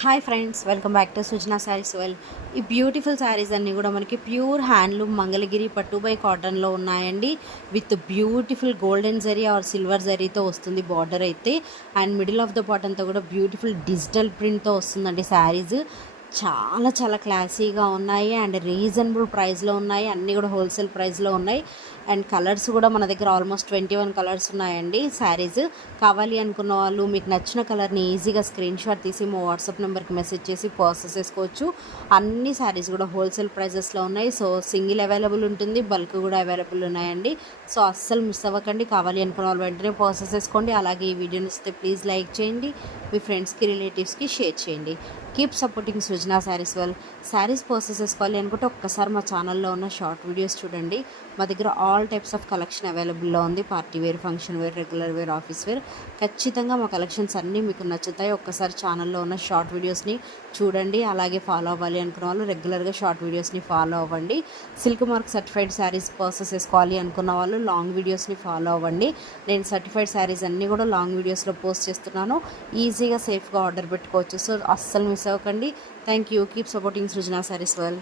Hi friends, welcome back to Sujana saris well. ఈ beautiful saris అన్నీ కూడా మనకి ప్యూర్ హ్యాండ్లూమ్ మంగళగిరి పట్టు బై కాటన్లో ఉన్నాయండి. With beautiful golden zari are silver జరీతో వస్తుంది బార్డర్ అయితే. అండ్ మిడిల్ ఆఫ్ ద బాటంతో కూడా బ్యూటిఫుల్ డిజిటల్ ప్రింట్తో వస్తుందండి శారీస్. చాలా చాలా క్లాసీగా ఉన్నాయి అండ్ రీజనబుల్ ప్రైస్లో ఉన్నాయి. అన్నీ కూడా హోల్సేల్ ప్రైస్లో ఉన్నాయి. అండ్ కలర్స్ కూడా మన దగ్గర ఆల్మోస్ట్ 21 కలర్స్ ఉన్నాయండి. శారీస్ కావాలి అనుకున్న వాళ్ళు మీకు నచ్చిన కలర్ని ఈజీగా స్క్రీన్ షాట్ తీసి మా వాట్సాప్ నెంబర్కి మెసేజ్ చేసి పర్చేస్ చేసుకోవచ్చు. అన్ని శారీస్ కూడా హోల్సేల్ ప్రైజెస్లో ఉన్నాయి. సో సింగిల్ అవైలబుల్ ఉంటుంది, బల్క్ కూడా అవైలబుల్ ఉన్నాయండి. సో అస్సలు మిస్ అవ్వకండి. కావాలి అనుకున్న వాళ్ళు వెంటనే పర్చేస్ చేసుకోండి. అలాగే ఈ వీడియోని ఇస్తే ప్లీజ్ లైక్ చేయండి, మీ ఫ్రెండ్స్కి రిలేటివ్స్కి షేర్ చేయండి. Keep supporting Sujana saris well. Saris purchase చేసుకోవాలి అనుకుంటే ఒక్కసారి మా ఛానల్లో ఉన్న షార్ట్ వీడియోస్ చూడండి. మా దగ్గర ఆల్ టైప్స్ ఆఫ్ కలెక్షన్ అవైలబుల్లో ఉంది. Party wear, function wear, regular wear, office wear. ఖచ్చితంగా మా కలెక్షన్స్ అన్నీ మీకు నచ్చుతాయి. ఒక్కసారి ఛానల్లో ఉన్న షార్ట్ వీడియోస్ని చూడండి. అలాగే ఫాలో అవ్వాలి అనుకున్న వాళ్ళు రెగ్యులర్గా షార్ట్ వీడియోస్ని ఫాలో అవ్వండి. Silk mark certified saris purchase చేసుకోవాలి అనుకున్న వాళ్ళు లాంగ్ వీడియోస్ని ఫాలో అవ్వండి. నేను సర్టిఫైడ్ శారీస్ అన్నీ కూడా లాంగ్ వీడియోస్లో పోస్ట్ చేస్తున్నాను. ఈజీగా సేఫ్గా ఆర్డర్ పెట్టుకోవచ్చు. సో అస్సలు మిస్ అవ్వకండి. Thank you. Keep supporting Srujana saris well.